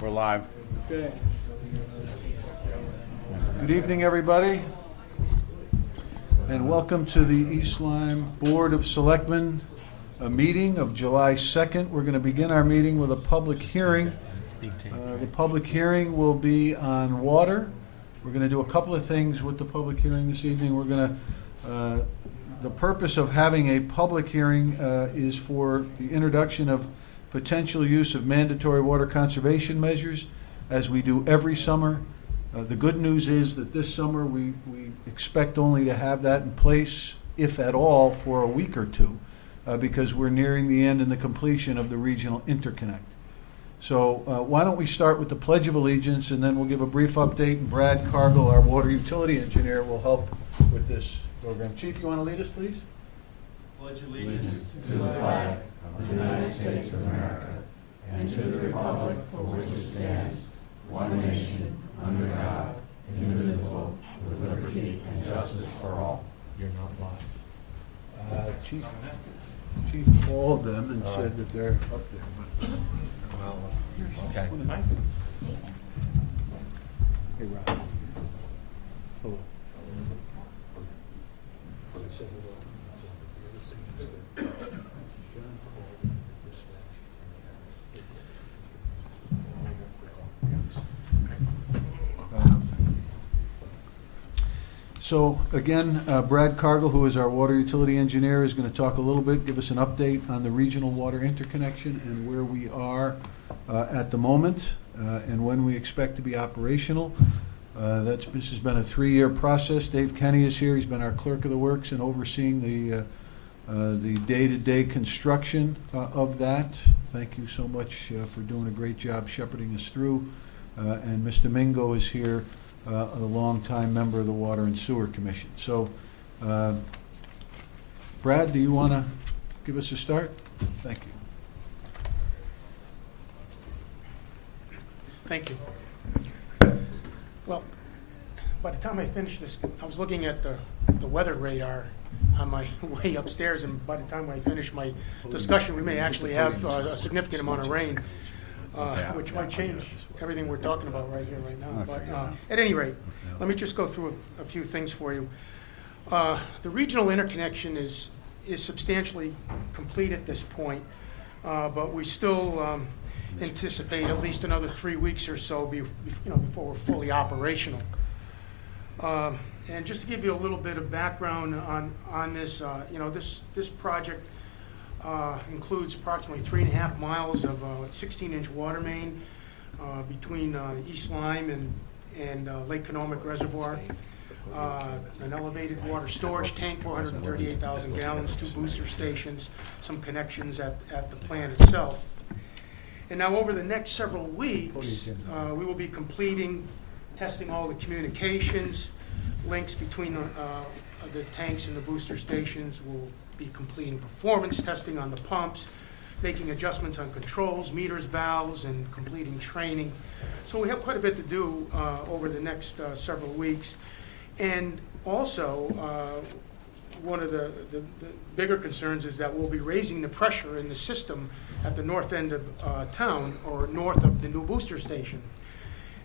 We're live. Okay. Good evening, everybody, and welcome to the East Lyme Board of Selectmen, a meeting of July 2nd. We're going to begin our meeting with a public hearing. The public hearing will be on water. We're going to do a couple of things with the public hearing this evening. We're going to, the purpose of having a public hearing is for the introduction of potential use of mandatory water conservation measures, as we do every summer. The good news is that this summer we expect only to have that in place, if at all, for a week or two, because we're nearing the end and the completion of the regional interconnect. So why don't we start with the Pledge of Allegiance, and then we'll give a brief update, and Brad Cargill, our water utility engineer, will help with this program. Chief, you want to lead us, please? Pledge allegiance to the flag of the United States of America and to the republic for which it stands, one nation, under God, indivisible, with liberty and justice for all. You're not live. Chief called them and said that they're up there. But, Okay. hey, Rob. Hello. So again, Brad Cargill, who is our water utility engineer, is going to talk a little bit, give us an update on the regional water interconnection and where we are at the moment and when we expect to be operational. This has been a 3-year process. Dave Kenny is here. He's been our clerk of the works and overseeing the day-to-day construction of that. Thank you so much for doing a great job shepherding us through. And Mr. Mingo is here, a longtime member of the Water and Sewer Commission. So, Brad, do you want to give us a start? Thank you. Thank you. Well, by the time I finish this, I was looking at the weather radar on my way upstairs, and by the time I finish my discussion, we may actually have a significant amount of rain, which might change everything we're talking about right here, right now. But at any rate, let me just go through a few things for you. The regional interconnection is substantially complete at this point, but we still anticipate at least another 3 weeks or so before we're fully operational. And just to give you a little bit of background on this, this project includes approximately 3.5 miles of 16-inch water main between East Lyme and Lake Conomic Reservoir, an elevated water storage tank, 438,000 gallons, 2 booster stations, some connections at the plant itself. And now over the next several weeks, we will be completing testing all the communications, links between the tanks and the booster stations. We'll be completing performance testing on the pumps, making adjustments on controls, meters, valves, and completing training. So we have quite a bit to do over the next several weeks. And also, one of the bigger concerns is that we'll be raising the pressure in the system at the north end of town, or north of the new booster station.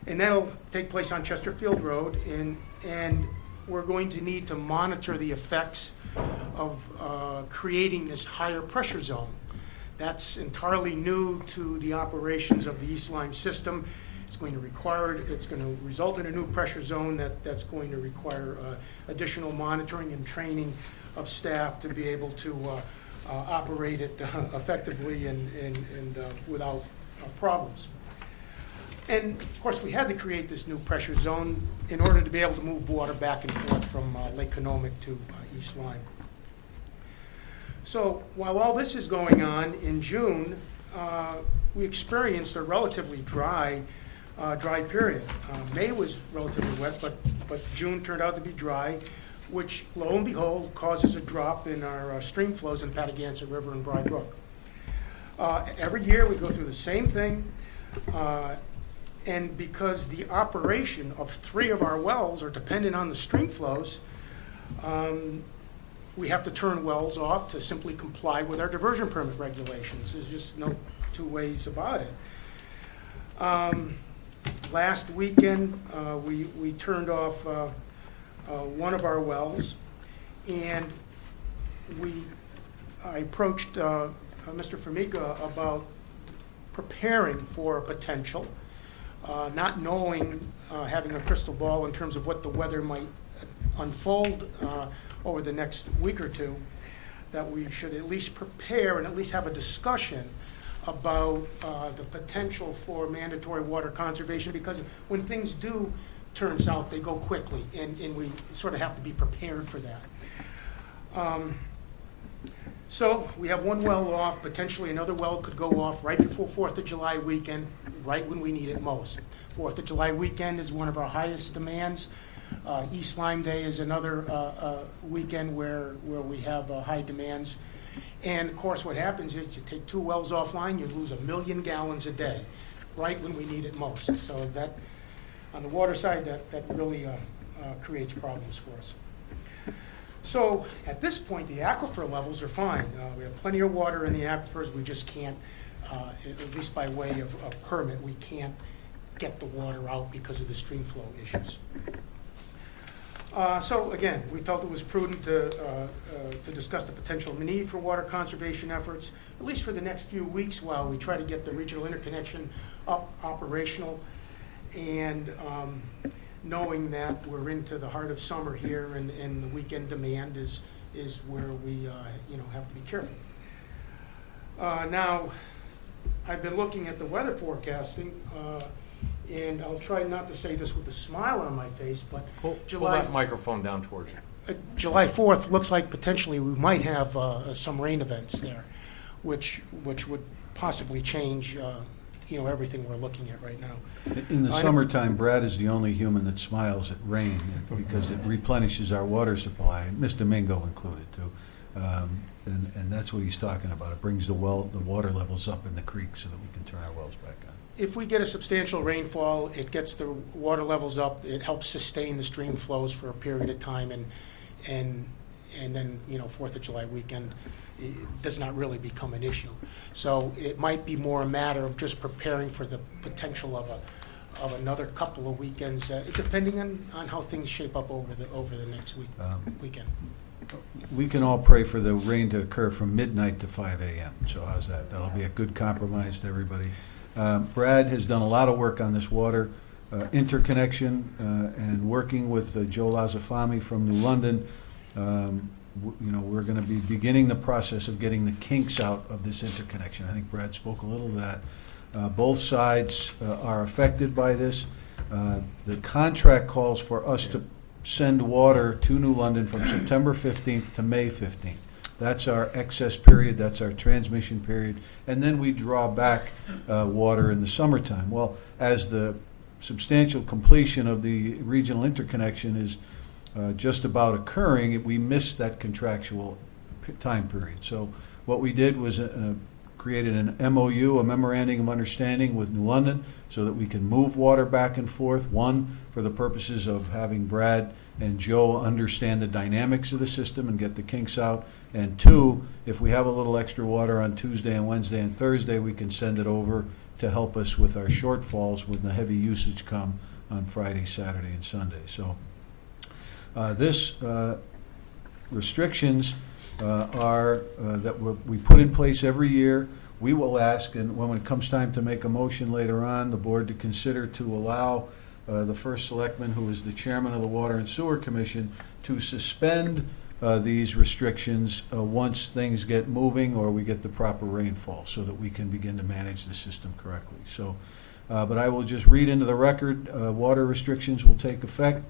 And that'll take place on Chesterfield Road, and we're going to need to monitor the effects of creating this higher pressure zone. That's entirely new to the operations of the East Lyme system. It's going to result in a new pressure zone that's going to require additional monitoring and training of staff to be able to operate it effectively and without problems. And of course, we had to create this new pressure zone in order to be able to move water back and forth from Lake Conomic to East Lyme. So while all this is going on, in June, we experienced a relatively dry period. May was relatively wet, but June turned out to be dry, which, lo and behold, causes a drop in our stream flows in Patagonia River and Bry Brook. Every year we go through the same thing, and because the operation of 3 of our wells are dependent on the stream flows, we have to turn wells off to simply comply with our diversion permit regulations. There's just no two ways about it. Last weekend, we turned off one of our wells, and I approached Mr. Formica about preparing for a potential, not knowing, having a crystal ball in terms of what the weather might unfold over the next week or two, that we should at least prepare and at least have a discussion about the potential for mandatory water conservation, because when things do turn south, they go quickly, and we sort of have to be prepared for that. So we have one well off, potentially another well could go off right before 4th of July weekend, right when we need it most. 4th of July weekend is one of our highest demands. East Lyme Day is another weekend where we have high demands. And of course, what happens is you take 2 wells offline, you lose 1 million gallons a day, right when we need it most. So that, on the water side, that really creates problems for us. So at this point, the aquifer levels are fine. We have plenty of water in the aquifers. We just can't, at least by way of a permit, we can't get the water out because of the stream flow issues. So again, we felt it was prudent to discuss the potential need for water conservation efforts, at least for the next few weeks while we try to get the regional interconnection up operational, and knowing that we're into the heart of summer here, and the weekend demand is where we have to be careful. Now, I've been looking at the weather forecasting, and I'll try not to say this with a smile on my face, but Pull July that microphone down towards you. July 4th looks like potentially we might have some rain events there, which would possibly change everything we're looking at right now. In the summertime, Brad is the only human that smiles at rain because it replenishes our water supply, Mr. Domingo included too. And that's what he's talking about. It brings the water levels up in the creek so that we can turn our wells back on. If we get a substantial rainfall, it gets the water levels up, it helps sustain the stream flows for a period of time, and then 4th of July weekend, it does not really become an issue. So it might be more a matter of just preparing for the potential of another couple of weekends, depending on how things shape up over the next weekend. We can all pray for the rain to occur from midnight to 5 a.m. So how's that? That'll be a good compromise to everybody. Brad has done a lot of work on this water interconnection, and working with Joe Lazzafami from New London. We're going to be beginning the process of getting the kinks out of this interconnection. I think Brad spoke a little of that. Both sides are affected by this. The contract calls for us to send water to New London from September 15th to May 15th. That's our excess period, that's our transmission period, and then we draw back water in the summertime. Well, as the substantial completion of the regional interconnection is just about occurring, we missed that contractual time period. So what we did was created an MOU, a memorandum of understanding with New London, so that we can move water back and forth, one, for the purposes of having Brad and Joe understand the dynamics of the system and get the kinks out, and two, if we have a little extra water on Tuesday and Wednesday and Thursday, we can send it over to help us with our shortfalls when the heavy usage come on Friday, Saturday, and Sunday. So this restrictions are that we put in place every year. We will ask, and when it comes time to make a motion later on, the board to consider to allow the first selectman, who is the chairman of the Water and Sewer Commission, to suspend these restrictions once things get moving or we get the proper rainfall, so that we can begin to manage the system correctly. So, but I will just read into the record, water restrictions will take effect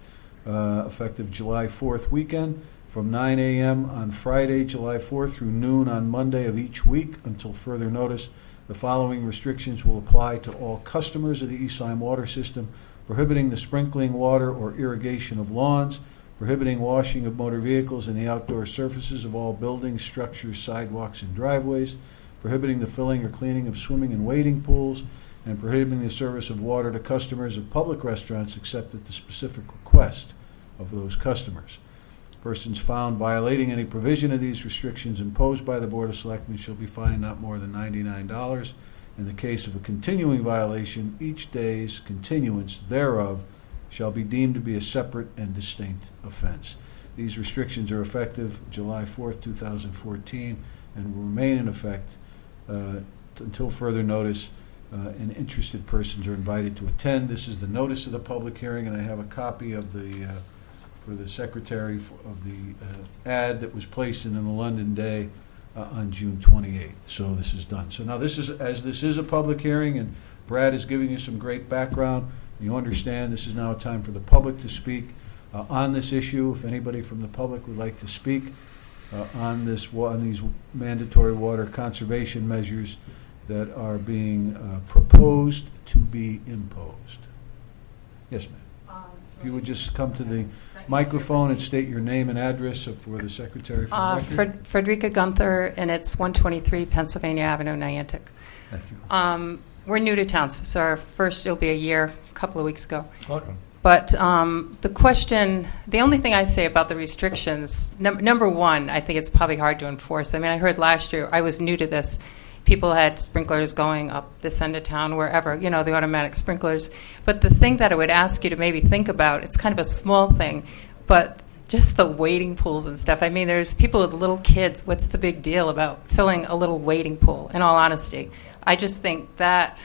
effective July 4th weekend from 9 a.m. on Friday, July 4th through noon on Monday of each week until further notice. The following restrictions will apply to all customers of the East Lyme water system: prohibiting the sprinkling water or irrigation of lawns, prohibiting washing of motor vehicles and the outdoor surfaces of all buildings, structures, sidewalks, and driveways, prohibiting the filling or cleaning of swimming and wading pools, and prohibiting the service of water to customers of public restaurants except at the specific request of those customers. Persons found violating any provision of these restrictions imposed by the Board of Selectmen shall be fined not more than $99 In the case of a continuing violation, each day's continuance thereof shall be deemed to be a separate and distinct offense. These restrictions are effective July 4th, 2014, and will remain in effect until further notice, and interested persons are invited to attend. This is the notice of the public hearing, and I have a copy of for the secretary of the ad that was placed in the London Day on June 28th. So this is done. So now this is a public hearing, and Brad is giving you some great background. You understand this is now a time for the public to speak on this issue. If anybody from the public would like to speak on these mandatory water conservation measures that are being proposed to be imposed. Yes, ma'am. If you would just come to the microphone and state your name and address for the secretary for the record. Frederica Gunther, and it's 123 Pennsylvania Avenue, Niantic. Thank you. We're new to town, so it'll be a year, a couple of weeks ago. Welcome. But the only thing I say about the restrictions, number one, I think it's probably hard to enforce. I mean, I heard last year, I was new to this, people had sprinklers going up this end of town, wherever, the automatic sprinklers. But the thing that I would ask you to maybe think about, it's kind of a small thing, but just the wading pools and stuff. I mean, there's people with little kids. What's the big deal about filling a little wading pool, in all honesty? I just think that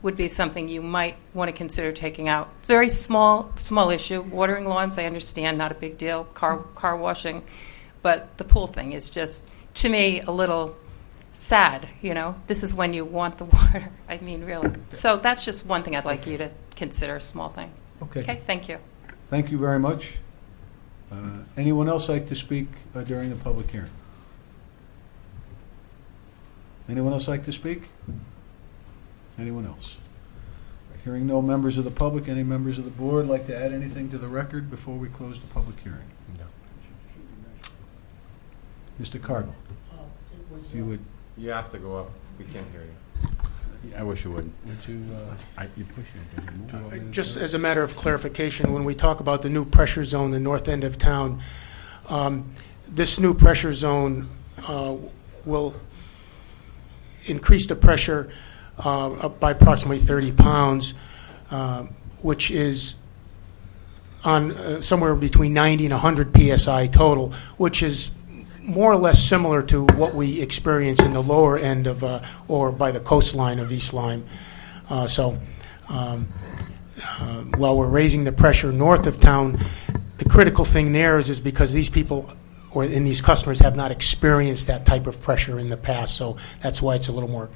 would be something you might want to consider taking out. It's a very small issue. Watering lawns, I understand, not a big deal. Car washing. But the pool thing is just, to me, a little sad, This is when you want the water. I mean, really. So that's just one thing I'd like you to consider, a small thing. Okay. Thank you. Thank you very much. Anyone else like to speak during the public hearing? Anyone else like to speak? Anyone else? Hearing no members of the public, any members of the board like to add anything to the record before we close the public hearing? No. Mr. Cargill, if you would. You have to go up. We can't hear you. I wish you wouldn't. Would you, You push it. Just as a matter of clarification, when we talk about the new pressure zone, the north end of town, this new pressure zone will increase the pressure up by approximately 30 pounds, which is on somewhere between 90 and 100 psi total, which is more or less similar to what we experience in the lower end of, or by the coastline of East Lyme. While we're raising the pressure north of town, the critical thing there is because these people and these customers have not experienced that type of pressure in the past, so that's why it's a little more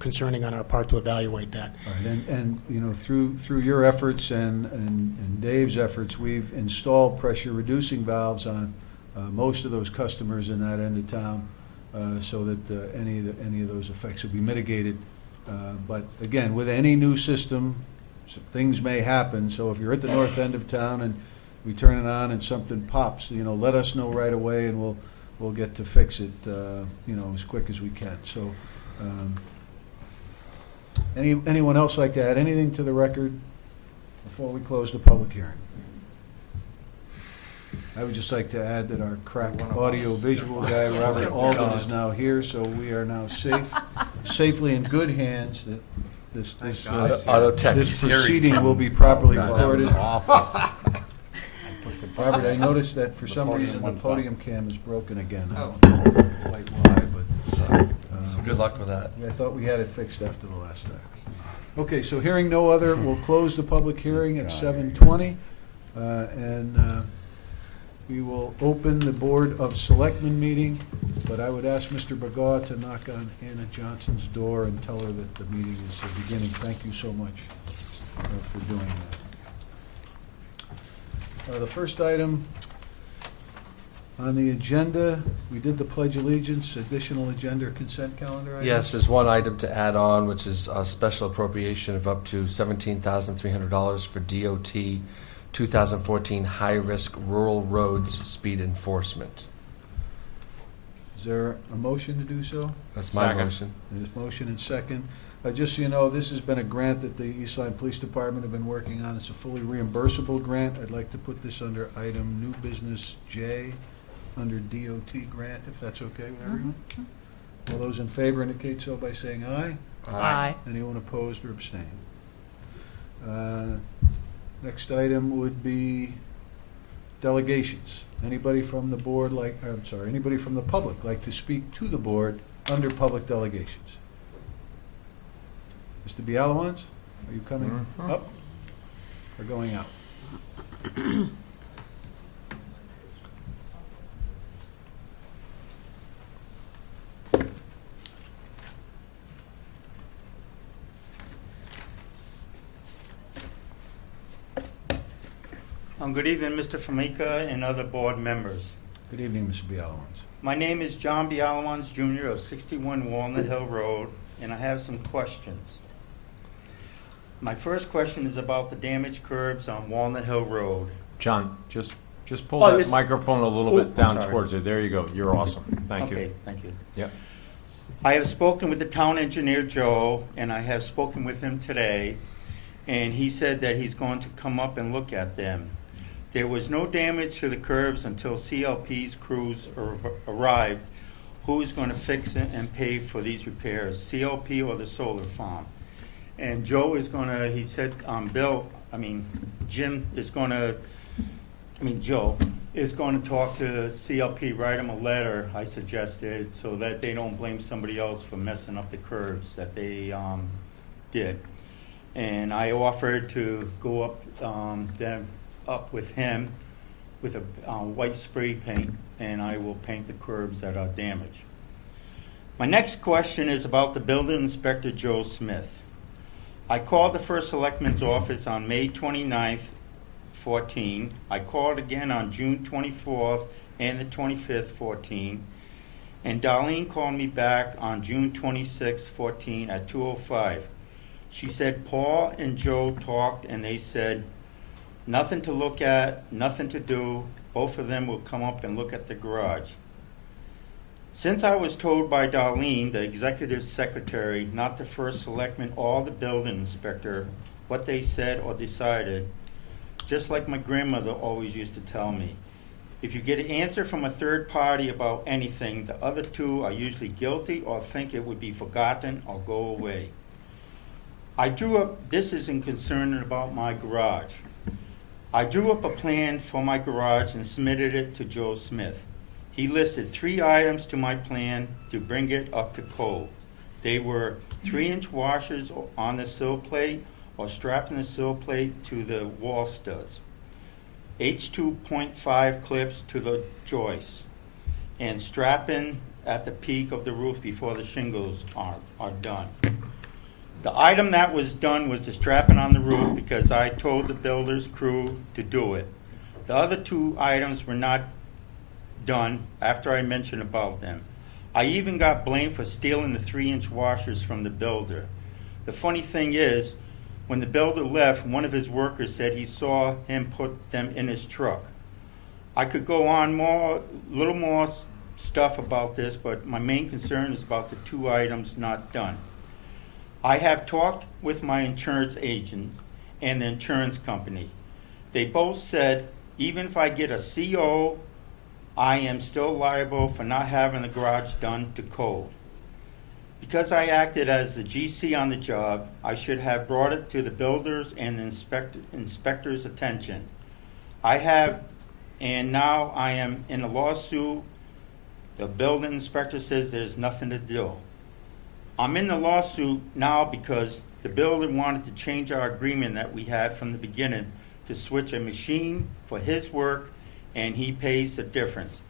concerning on our part to evaluate that. All right, and through your efforts and Dave's efforts, we've installed pressure reducing valves on most of those customers in that end of town, so that any of those effects will be mitigated. But again, with any new system, things may happen. So if you're at the north end of town and we turn it on and something pops, let us know right away, and we'll get to fix it, as quick as we can. So, anyone else like to add anything to the record before we close the public hearing? I would just like to add that our crack audio-visual guy, Robert Alden, is now here, so we are now safely in good hands. That this proceeding will be properly recorded. Robert, I noticed that for some reason the podium cam is broken again. I don't know quite why, but so good luck with that. I thought we had it fixed after the last time. Okay, so hearing no other, we'll close the public hearing at 7:20, and we will open the Board of Selectmen meeting, but I would ask Mr. Bergaw to knock on Hannah Johnson's door and tell her that the meeting is beginning. Thank you so much for doing that. The first item on the agenda, we did the Pledge of Allegiance, additional agenda or consent calendar item? Yes, there's one item to add on, which is a special appropriation of up to $17,300 for DOT 2014 high-risk rural roads speed enforcement. Is there a motion to do so? That's my motion. There's motion and second. Just so you know, this has been a grant that the East Lyme Police Department have been working on. It's a fully reimbursable grant. I'd like to put this under item new business J, under DOT grant, if that's okay with everyone. All those in favor indicate so by saying aye. Aye. Anyone opposed or abstained? Next item would be delegations. Anybody from the board anybody from the public like to speak to the board under public delegations? Mr. Bialowitz, are you coming up or going out? Good evening, Mr. Formica and other board members. Good evening, Mr. Bialowitz. My name is John Bialowans Jr. of 61 Walnut Hill Road, and I have some questions. My first question is about the damaged curbs on Walnut Hill Road. John, just pull Oh, that this- microphone a little Oh, bit down sorry. towards it. There you go. You're awesome. Thank Okay, you. thank you. Yep. I have spoken with the town engineer, Joe, and I have spoken with him today, and he said that he's going to come up and look at them. There was no damage to the curbs until CLP's crews arrived. Who's going to fix it and pay for these repairs, CLP or the solar farm? And Joe is going to, he said, Jim is going to, Joe is going to talk to CLP, write him a letter, I suggested, so that they don't blame somebody else for messing up the curbs that they did. And I offered to go up with him with a white spray paint, and I will paint the curbs that are damaged. My next question is about the building inspector, Joe Smith. I called the first selectman's office on May 29th, 14. I called again on June 24th and the 25th, 14. And Darlene called me back on June 26th, 14 at 2:05. She said Paul and Joe talked, and they said, nothing to look at, nothing to do. Both of them will come up and look at the garage. Since I was told by Darlene, the executive secretary, not the first selectman or the building inspector, what they said or decided, just like my grandmother always used to tell me, if you get an answer from a third party about anything, the other two are usually guilty or think it would be forgotten or go away. This isn't concerned about my garage. I drew up a plan for my garage and submitted it to Joe Smith. He listed 3 items to my plan to bring it up to code. They were 3-inch washers on the sill plate or strapping the sill plate to the wall studs, H2.5 clips to the joists, and strapping at the peak of the roof before the shingles are done. The item that was done was the strapping on the roof because I told the builder's crew to do it. The other 2 items were not done after I mentioned about them. I even got blamed for stealing the 3-inch washers from the builder. The funny thing is, when the builder left, one of his workers said he saw him put them in his truck. I could go on little more stuff about this, but my main concern is about the 2 items not done. I have talked with my insurance agent and the insurance company. They both said, even if I get a CO, I am still liable for not having the garage done to code. Because I acted as the GC on the job, I should have brought it to the builders and the inspector's attention. I have, and now I am in a lawsuit. The building inspector says there's nothing to do. I'm in the lawsuit now because the builder wanted to change our agreement that we had from the beginning to switch a machine for his work, and he pays the difference.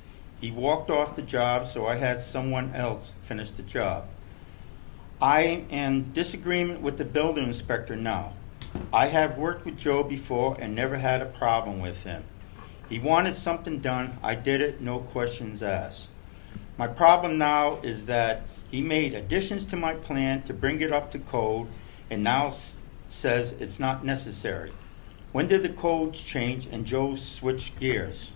He walked off the job, so I had someone else finish the job. I am in disagreement with the building inspector now. I have worked with Joe before and never had a problem with him. He wanted something done. I did it, no questions asked. My problem now is that he made additions to my plan to bring it up to code and now says it's not necessary. When did the codes change and Joe switch gears?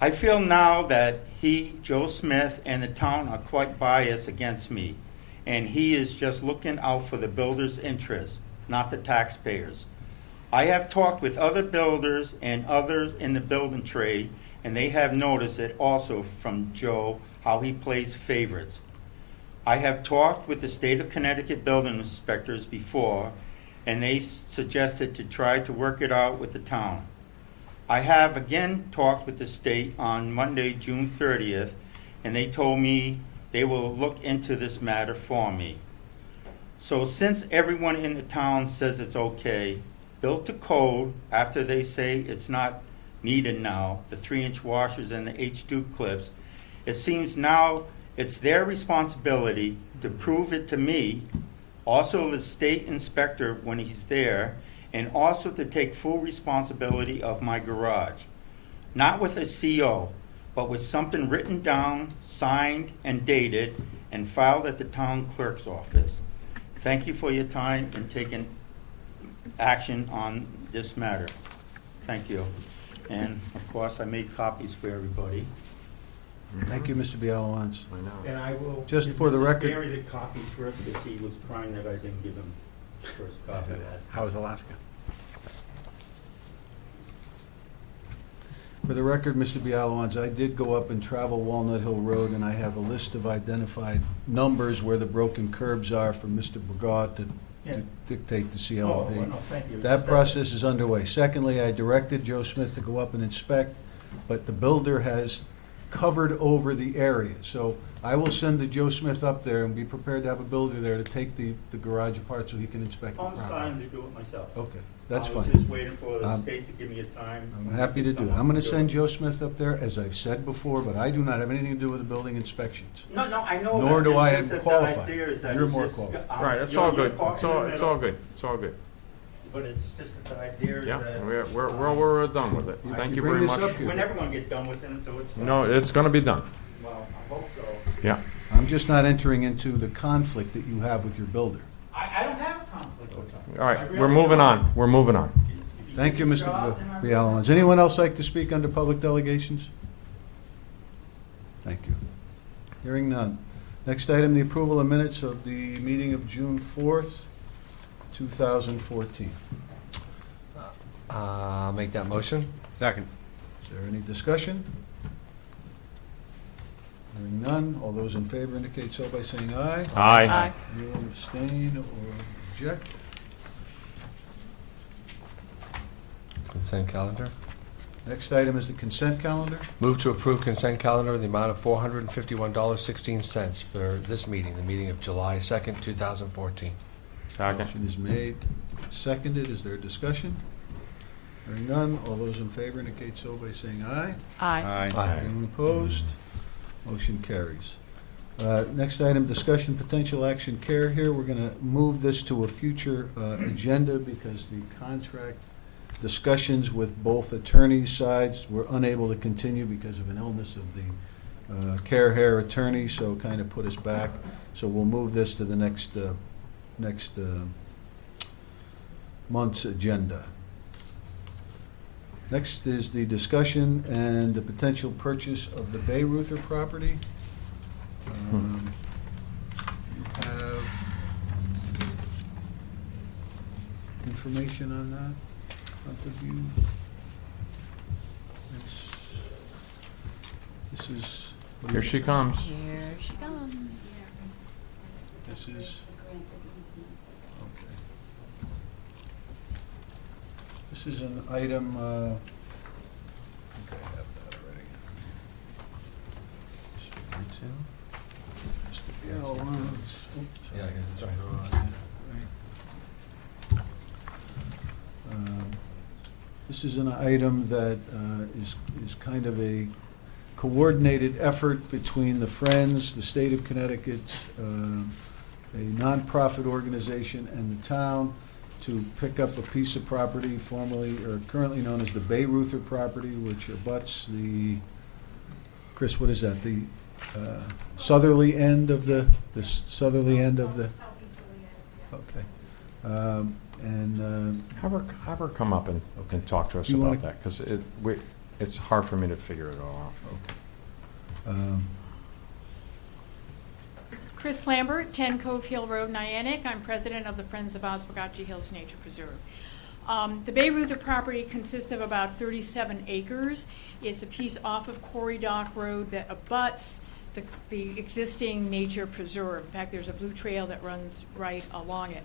I feel now that he, Joe Smith, and the town are quite biased against me, and he is just looking out for the builder's interests, not the taxpayers. I have talked with other builders and others in the building trade, and they have noticed it also from Joe, how he plays favorites. I have talked with the state of Connecticut building inspectors before, and they suggested to try to work it out with the town. I have again talked with the state on Monday, June 30th, and they told me they will look into this matter for me. So since everyone in the town says it's okay, built to code after they say it's not needed now, the 3-inch washers and the H2 clips, it seems now it's their responsibility to prove it to me, also the state inspector when he's there, and also to take full responsibility of my garage. Not with a CO, but with something written down, signed, and dated, and filed at the town clerk's office. Thank you for your time and taking action on this matter. Thank you. And of course, I made copies for everybody. Thank you, Mr. Bialowitz. I know. And I will Just give for the Mr. record- Sperry the copy first because he was crying that I didn't give him the first copy last. How was Alaska? For the record, Mr. Bialowitz, I did go up and travel Walnut Hill Road, and I have a list of identified numbers where the broken curbs are for Mr. Burgaud to Yeah. dictate the Oh, CLP. well, no, thank you. That process is underway. Secondly, I directed Joe Smith to go up and inspect, but the builder has covered over the area. So I will send the Joe Smith up there and be prepared to have a builder there to take the garage apart so he can inspect the I'm property. starting to do it myself. Okay, that's I was fine. just waiting for the Um, state to give me a time. I'm happy to do it. I'm gonna send Joe Smith up there, as I've said before, but I do not have anything to do with the building inspections. No, I know that. Nor do It's I just that the qualify. idea is that You're it's more just, qualified. Right, it's you're- all you're good. talking It's in all, the it's middle, all good. It's all good. But it's just that the idea is Yeah, that. we're done with it. Thank you bring very this much. up here. We're never gonna get done with it until it's done. No, it's gonna be done. Well, I hope so. Yeah. I'm just not entering into the conflict that you have with your builder. I don't have a conflict with them. All right, we're moving on. We're moving on. If Thank you, do Mr. your job, then I will. Bialowitz. Anyone else like to speak under public delegations? Thank you. Hearing none. Next item, the approval of minutes of the meeting of June 4th, 2014. I'll make that motion. Second. Is there any discussion? Hearing none. All those in favor indicate so by saying aye. Aye. Anyone abstain or object? Consent calendar. Next item is the consent calendar. Move to approve consent calendar in the amount of $451.16 for this meeting, the meeting of July 2nd, 2014. Second. Motion is made, seconded. Is there a discussion? Hearing none. All those in favor indicate so by saying aye. Aye. Anyone opposed? Motion carries. Next item, discussion potential action care here. We're going to move this to a future agenda because the contract discussions with both attorneys' sides were unable to continue because of an illness of the care hair attorney, so kind of put us back. So we'll move this to the next month's agenda. Next is the discussion and the potential purchase of the Bayruther property. You have information on that in front of you? This is. what Here is she this? comes. Here she comes. This is, okay. This is an item, I think I have that already. Mr. Bialowitz. Oops, Yeah, sorry. that's right. This is an item that is kind of a coordinated effort between the Friends, the state of Connecticut, a nonprofit organization, and the town to pick up a piece of property formerly or currently known as the Bayruther property, which abuts the, Chris, what is that? The southerly end of the southerly end of the. Okay. Have her come up and talk to us You wanna- about that, because it's hard for me to figure it all out. Okay. Chris Lambert, 10 Cove Hill Road, Niantic. I'm president of the Friends of Oswegatchie Hills Nature Preserve. The Bayruther property consists of about 37 acres. It's a piece off of Quarry Dock Road that abuts the existing nature preserve. In fact, there's a blue trail that runs right along it.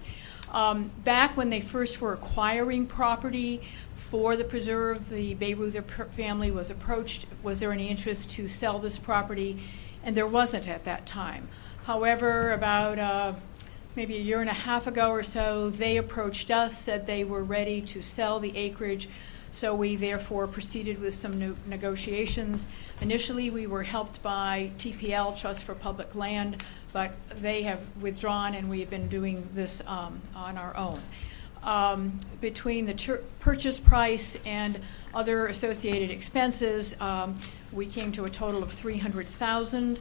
Back when they first were acquiring property for the preserve, the Bayreuther family was approached, was there any interest to sell this property? And there wasn't at that time. However, about maybe a year and a half ago or so, they approached us, said they were ready to sell the acreage, so we therefore proceeded with some negotiations. Initially, we were helped by TPL, Trust for Public Land, but they have withdrawn, and we've been doing this on our own. Between the purchase price and other associated expenses, we came to a total of $300,000.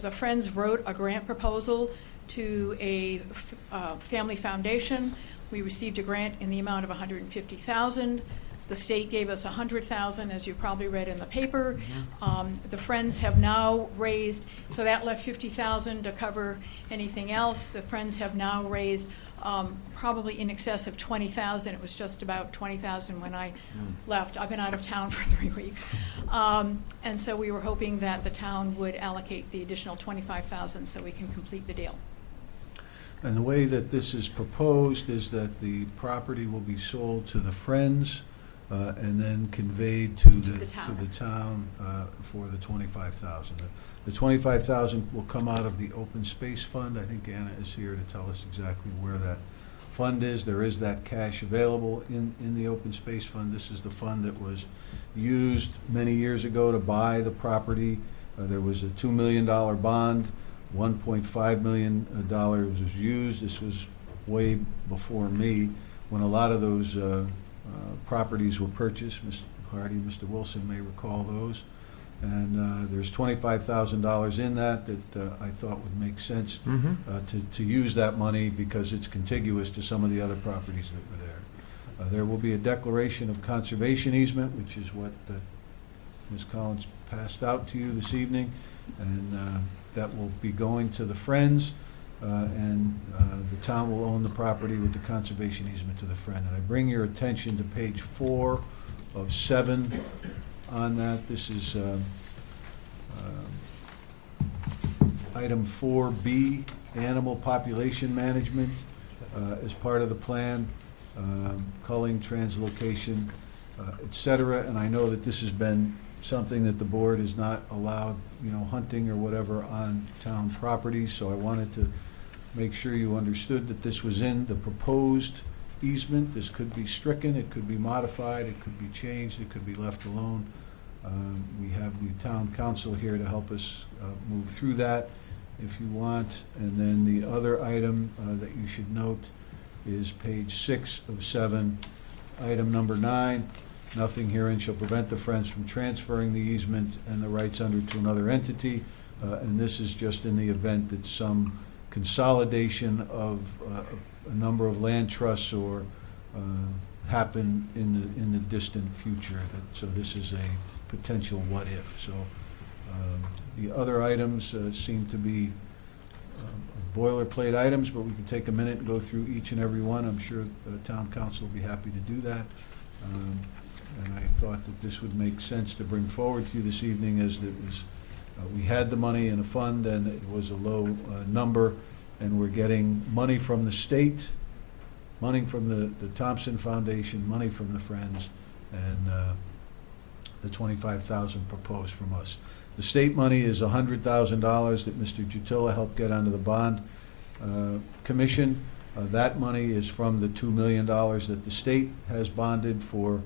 The Friends wrote a grant proposal to a family foundation. We received a grant in the amount of $150,000. The state gave us $100,000, as you probably read in the paper. The Friends have now raised, so that left $50,000 to cover anything else. The Friends have now raised probably in excess of $20,000. It was just about $20,000 when I left. I've been out of town for 3 weeks. And so we were hoping that the town would allocate the additional $25,000 so we can complete the deal. And the way that this is proposed is that the property will be sold to the Friends and then conveyed to the town for the $25,000. The $25,000 will come out of the open space fund. I think Anna is here to tell us exactly where that fund is. There is that cash available in the open space fund. This is the fund that was used many years ago to buy the property. There was a $2 million bond. $1.5 million was used. This was way before me, when a lot of those properties were purchased. Mr. Hardy, Mr. Wilson may recall those. And there's $25,000 in that I thought would make sense to use that money because it's contiguous to some of the other properties that were there. There will be a declaration of conservation easement, which is what Ms. Collins passed out to you this evening, and that will be going to the Friends, and the town will own the property with the conservation easement to the Friend. And I bring your attention to page 4 of 7 on that. This is item 4B, animal population management, as part of the plan, culling, translocation, et cetera. And I know that this has been something that the board has not allowed, hunting or whatever on town properties, so I wanted to make sure you understood that this was in the proposed easement. This could be stricken, it could be modified, it could be changed, it could be left alone. We have the town council here to help us move through that if you want. And then the other item that you should note is page 6 of 7, item number 9. Nothing herein shall prevent the Friends from transferring the easement and the rights under to another entity. And this is just in the event that some consolidation of a number of land trusts or happen in the distant future. So this is a potential what if. So the other items seem to be boilerplate items, but we can take a minute and go through each and every one. I'm sure the town council will be happy to do that. And I thought that this would make sense to bring forward to you this evening, as it was, we had the money in a fund and it was a low number, and we're getting money from the state, money from the Thompson Foundation, money from the Friends, and the $25,000 proposed from us. The state money is $100,000 that Mr. Jutila helped get onto the bond commission. That money is from the $2 million that the state has bonded for